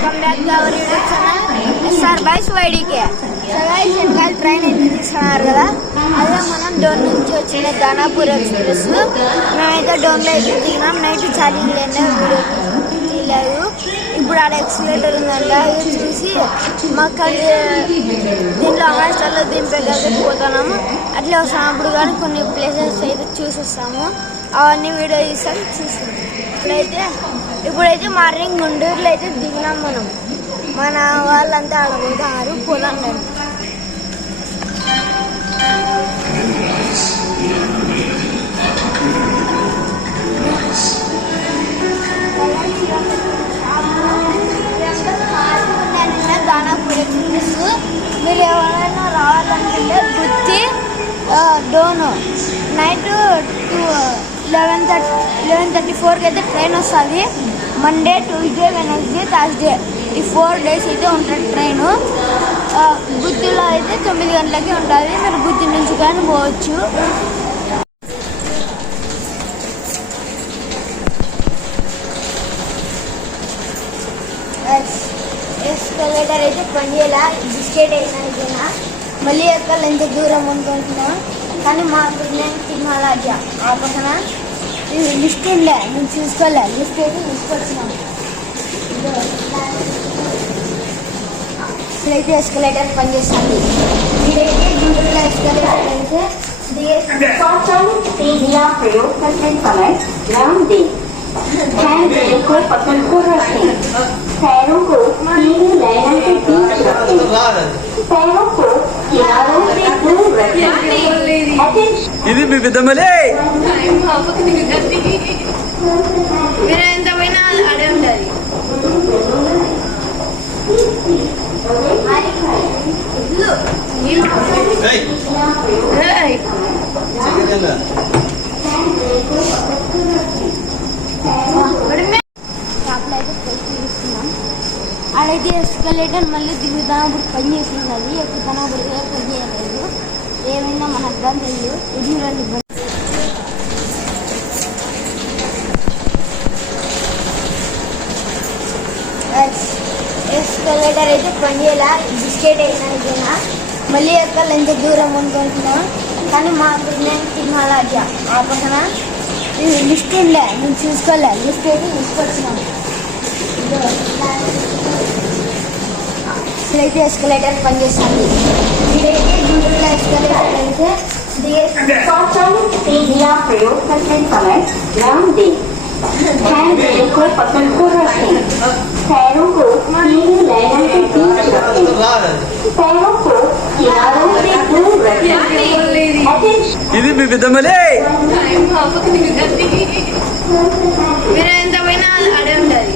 Welcome back to our YouTube channel SR బైస్ వైడీకే. So guys వెనకాల ట్రైన్ అయితే తీసుకున్నారు కదా, అదే మనం డోన్ నుంచి వచ్చిన దానాపూర్ ఎక్స్ప్రెస్. మేమైతే డోన్లో అయితే దిగినాం. నైట్ ఛార్జింగ్ లేదు, వీడియో తీయలేదు. ఇప్పుడు ఆడ ఎక్సిలేటర్ ఉందంట, ఇది చూసి మాకు దీంట్లో అమెస్టార్లో దింపేకైతే పోతున్నాము. అట్లే వస్తున్నప్పుడు కానీ కొన్ని ప్లేసెస్ అయితే చూసి వస్తాము, అవన్నీ వీడియో తీస్తాం చూస్తాం. ఇప్పుడైతే మార్నింగ్ గుంటూరులో అయితే దిగినాం. మన వాళ్ళంతా ఆడబోతున్నారు, పోదాం. దానాపూర్ ఎక్స్ప్రెస్. మీరు ఎవరైనా రావాలనుకుంటే గుత్తి డోను నైట్ 11:34కి అయితే ట్రైన్ వస్తుంది. మండే, ట్యూస్డే, వెనస్డే, థర్స్డే ఈ 4 days అయితే ఉంటుంది ట్రైను. గుత్తిలో అయితే 9 గంటలకి ఉంటుంది. మీరు గుత్తి నుంచి కానీ పోవచ్చు. ఎస్కలేటర్ అయితే పనిచేయాలా, బిస్కెట్ అయినా మళ్ళీ ఎక్కాలి. ఎంత దూరం అనుకుంటున్నాం కానీ మాకు నేను తినాలి. ఆ పక్కన లిఫ్ట్ ఉండే, నేను చూసుకోలే. లిఫ్ట్ అయితే తీసుకొచ్చినాము. ఇప్పుడైతే ఎస్కలేటర్ పనిచేస్తుంది. ఇదైతే గుంటూరులో ఎస్కలేటర్ అయితే पैरों को सीधी लाइन से बीच रखें, पैरों को किनारों से दूर रखें। ఇది మీ పెద్దమ్మలే మీరు ఎంతమైనా అడే ఉండాలి. ఆడైతే ఎస్కలేటర్ మళ్ళీ దిగుతానప్పుడు పని చేస్తున్నది, ఎక్కుతానప్పుడు పని చేయలేదు. ఏమైనా మనకు కానీ తెలియదు. ఇది రండి. ఎస్కలేటర్ అయితే పని చేయాలా, బిస్కెట్ అయినా మళ్ళీ ఎక్కాలి. ఎంత దూరం అనుకుంటున్నాం కానీ మాకు నేను తినాలి. ఆ పక్కన లిఫ్ట్ ఉండే, నేను చూసుకోలే. లిఫ్ట్ అయితే తీసుకొచ్చినాము. ఇప్పుడైతే ఎస్కలేటర్ పనిచేస్తుంది. ఇదైతే గుంటూరులో ఎస్కలేటర్ అయితే सीढ़ियाँ प्रयोग करते समय ध्यान दें, हैंडल को पकड़ कर रखें, पैरों को सीधी लाइन से बीच रखें, पैरों को किनारों से दूर रखें। ఇది మీ పెద్దమ్మలే మీరు ఎంతమైనా అడే ఉండాలి.